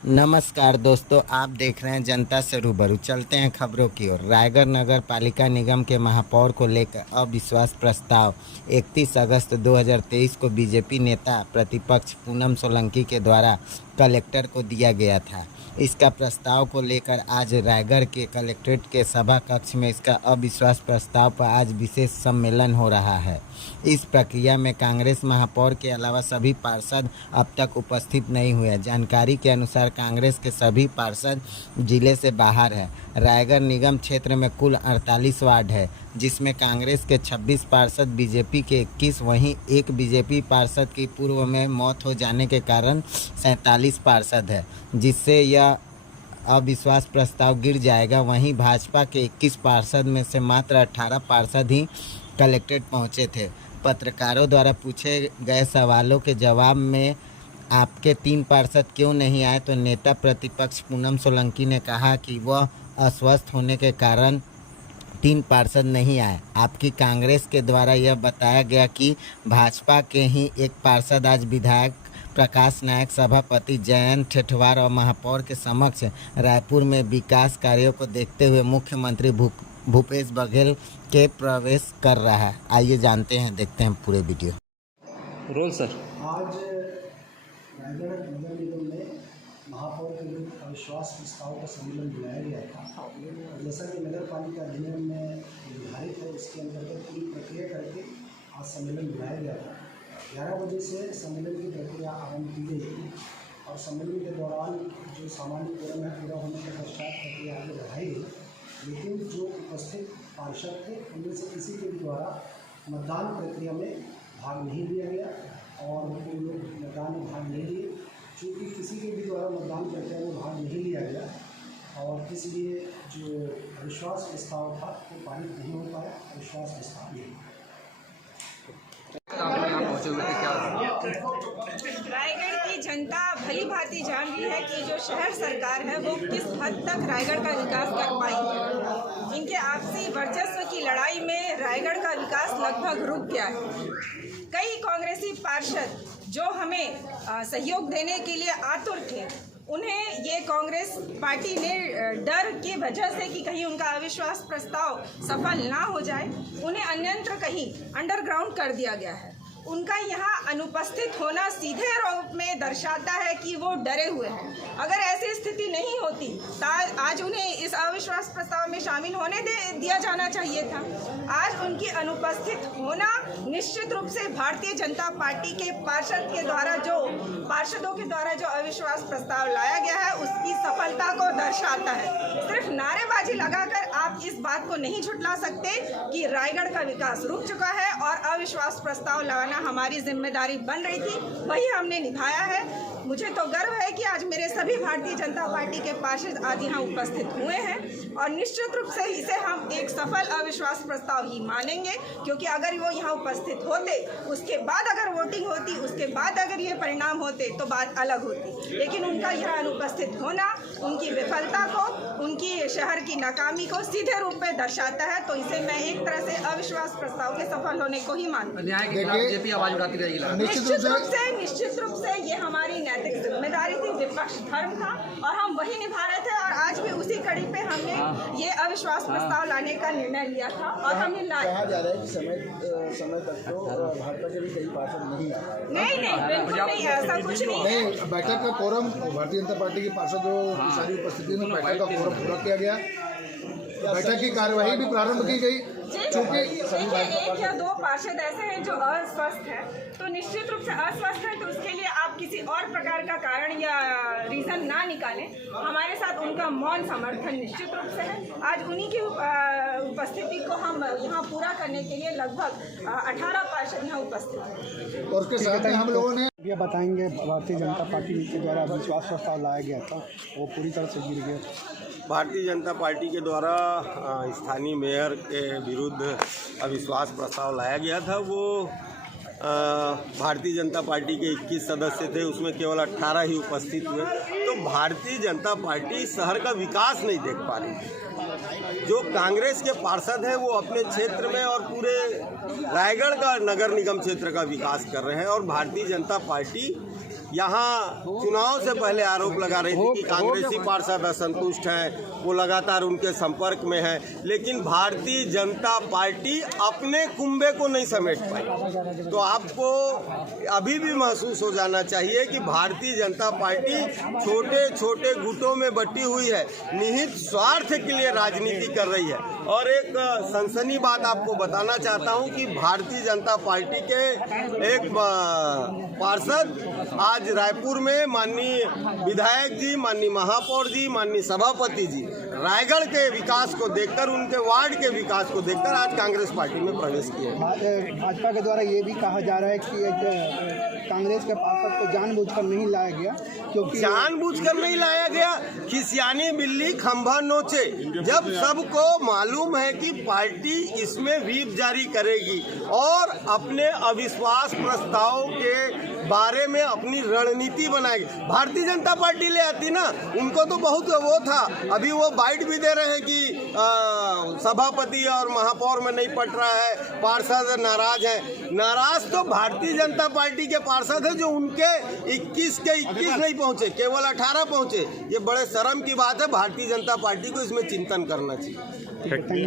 नमस्कार दोस्तों, आप देख रहे हैं जनता से रूबरू। चलते हैं खबरों की ओर। रायगढ़ नगर पालिका निगम के महापौर को लेकर अविश्वास प्रस्ताव 31 अगस्त 2023 को बीजेपी नेता प्रतिपक्ष पूनम सोलंकी के द्वारा कलेक्टर को दिया गया था। इसका प्रस्ताव को लेकर आज रायगढ़ के कलेक्ट्रेट के सभा कक्ष में इसका अविश्वास प्रस्ताव पर आज विशेष सम्मेलन हो रहा है। इस प्रक्रिया में कांग्रेस महापौर के अलावा सभी पार्षद अब तक उपस्थित नहीं हुए। जानकारी के अनुसार कांग्रेस के सभी पार्षद जिले से बाहर है। रायगढ़ निगम क्षेत्र में कुल 48 वार्ड है, जिसमें कांग्रेस के 26 पार्षद, बीजेपी के 21, वहीं एक बीजेपी पार्षद की पूर्व में मौत हो जाने के कारण 47 पार्षद है, जिससे यह अविश्वास प्रस्ताव गिर जाएगा। वहीं भाजपा के 21 पार्षद में से मात्र 18 पार्षद ही कलेक्ट्रेट पहुंचे थे। पत्रकारों द्वारा पूछे गए सवालों के जवाब में आपके 3 पार्षद क्यों नहीं आए, तो नेता प्रतिपक्ष पूनम सोलंकी ने कहा कि वह अस्वस्थ होने के कारण 3 पार्षद नहीं आए। आपकी कांग्रेस के द्वारा यह बताया गया कि भाजपा के ही एक पार्षद आज विधायक प्रकाश नायक, सभापति जयंत ठेठवार और महापौर के समक्ष रायपुर में विकास कार्यों को देखते हुए मुख्यमंत्री भूपेश बघेल के प्रवेश कर रहा है। आइए जानते हैं, देखते हैं पूरे वीडियो। Role sir. आज रायगढ़ नगर निगम में महापौर के लिए अविश्वास प्रस्ताव का सम्मेलन बुलाया गया था। जैसा कि नगर पालिका अधिनियम में निर्धारित है, उसके अंतर्गत पूरी प्रक्रिया करके आज सम्मेलन बुलाया गया था। 11 बजे से सम्मेलन की प्रक्रिया आरंभ की गई थी और सम्मेलन के दौरान जो सामान्य कोरम है पूरा होने के पश्चात प्रक्रिया आगे बढ़ाई गई। लेकिन जो उपस्थित पार्षद थे उनमें से किसी के भी द्वारा मतदान प्रक्रिया में भाग नहीं लिया गया और वो लोग मतदान में भाग नहीं लिए। चूँकि किसी के भी द्वारा मतदान प्रक्रिया में भाग नहीं लिया गया और इसलिए जो अविश्वास प्रस्ताव था वो पारित नहीं हो पाया। अविश्वास प्रस्ताव नहीं। रायगढ़ की जनता भली भांति जान रही है कि जो शहर सरकार है वो किस हद तक रायगढ़ का विकास कर पाई है। इनके आपसी वर्चस्व की लड़ाई में रायगढ़ का विकास लगभग रुक गया है। कई कांग्रेसी पार्षद जो हमें सहयोग देने के लिए आतुर थे, उन्हें ये कांग्रेस पार्टी ने डर की वजह से कि कहीं उनका अविश्वास प्रस्ताव सफल ना हो जाए, उन्हें अन्यत्र कहीं अंडरग्राउंड कर दिया गया है। उनका यहाँ अनुपस्थित होना सीधे रूप में दर्शाता है कि वो डरे हुए हैं। अगर ऐसी स्थिति नहीं होती तो आज उन्हें इस अविश्वास प्रस्ताव में शामिल होने दिया जाना चाहिए था। आज उनकी अनुपस्थित होना निश्चित रूप से भारतीय जनता पार्टी के पार्षदों के द्वारा जो अविश्वास प्रस्ताव लाया गया है उसकी सफलता को दर्शाता है। सिर्फ नारेबाजी लगाकर आप इस बात को नहीं झुठला सकते कि रायगढ़ का विकास रुक चुका है और अविश्वास प्रस्ताव लाना हमारी जिम्मेदारी बन रही थी, वही हमने निभाया है। मुझे तो गर्व है कि आज मेरे सभी भारतीय जनता पार्टी के पार्षद आज यहाँ उपस्थित हुए हैं और निश्चित रूप से इसे हम एक सफल अविश्वास प्रस्ताव ही मानेंगे, क्योंकि अगर वो यहाँ उपस्थित होते, उसके बाद अगर वोटिंग होती, उसके बाद अगर ये परिणाम होते तो बात अलग होती। लेकिन उनका यहाँ अनुपस्थित होना उनकी विफलता को, उनकी शहर की नाकामी को सीधे रूप में दर्शाता है। तो इसे मैं एक तरह से अविश्वास प्रस्ताव के सफल होने को ही मानती हूँ। आवाज उठाती रहेगी। निश्चित रूप से ये हमारी नैतिक जिम्मेदारी थी, विपक्ष धर्म था और हम वही निभा रहे थे और आज भी उसी कड़ी पे हमने ये अविश्वास प्रस्ताव लाने का निर्णय लिया था और हमने लाया। कहा जा रहा है कि समय तक तो भाजपा के भी कई पार्षद नहीं आए। नहीं, बिल्कुल नहीं, ऐसा कुछ नहीं है। बैठक का कोरम भारतीय जनता पार्टी के पार्षदों की सारी उपस्थिति में बैठक का कोरम पूरा किया गया। बैठक की कार्यवाही भी प्रारंभ की गई। चूँकि एक या 2 पार्षद ऐसे हैं जो अस्वस्थ हैं, तो निश्चित रूप से अस्वस्थ हैं तो उसके लिए आप किसी और प्रकार का कारण या रीज़न ना निकालें। हमारे साथ उनका मौन समर्थन निश्चित रूप से है। आज उन्हीं की उपस्थिति को हम यहाँ पूरा करने के लिए लगभग 18 पार्षद यहाँ उपस्थित हैं। और उसके साथ में हम लोगों ने ये बताएंगे, भारतीय जनता पार्टी के द्वारा अविश्वास प्रस्ताव लाया गया था, वो पूरी तरह से गिर गया। भारतीय जनता पार्टी के द्वारा स्थानीय मेयर के विरुद्ध अविश्वास प्रस्ताव लाया गया था। वो भारतीय जनता पार्टी के 21 सदस्य थे, उसमें केवल 18 ही उपस्थित हुए। तो भारतीय जनता पार्टी शहर का विकास नहीं देख पा रही थी। जो कांग्रेस के पार्षद हैं वो अपने क्षेत्र में और पूरे रायगढ़ का नगर निगम क्षेत्र का विकास कर रहे हैं और भारतीय जनता पार्टी यहाँ चुनाव से पहले आरोप लगा रही थी कि कांग्रेसी पार्षद असंतुष्ट हैं, वो लगातार उनके संपर्क में है, लेकिन भारतीय जनता पार्टी अपने कुंबे को नहीं समेट पाई। तो आपको अभी भी महसूस हो जाना चाहिए कि भारतीय जनता पार्टी छोटे छोटे गुटों में बटी हुई है, निहित स्वार्थ के लिए राजनीति कर रही है। और एक सनसनी बात आपको बताना चाहता हूं कि भारतीय जनता पार्टी के एक पार्षद आज रायपुर में माननीय विधायक जी, माननीय महापौर जी, माननीय सभापति जी रायगढ़ के विकास को देखकर, उनके वार्ड के विकास को देखकर आज कांग्रेस पार्टी में प्रवेश किए। भाजपा के द्वारा ये भी कहा जा रहा है कि एक कांग्रेस के पार्षद को जानबूझकर नहीं लाया गया, क्योंकि जानबूझकर नहीं लाया गया। खिसियानी बिल्ली खंभा नोचे। जब सबको मालूम है कि पार्टी इसमें व्हीप जारी करेगी और अपने अविश्वास प्रस्ताव के बारे में अपनी रणनीति बनाएगी, भारतीय जनता पार्टी ले आती ना, उनको तो बहुत वो था। अभी वो बाइट भी दे रहे हैं कि सभापति और महापौर में नहीं पट रहा है, पार्षद नाराज हैं। नाराज तो भारतीय जनता पार्टी के पार्षद है जो उनके 21 के 21 नहीं पहुंचे, केवल 18 पहुंचे। ये बड़े शर्म की बात है। भारतीय जनता पार्टी को इसमें चिंतन करना चाहिए।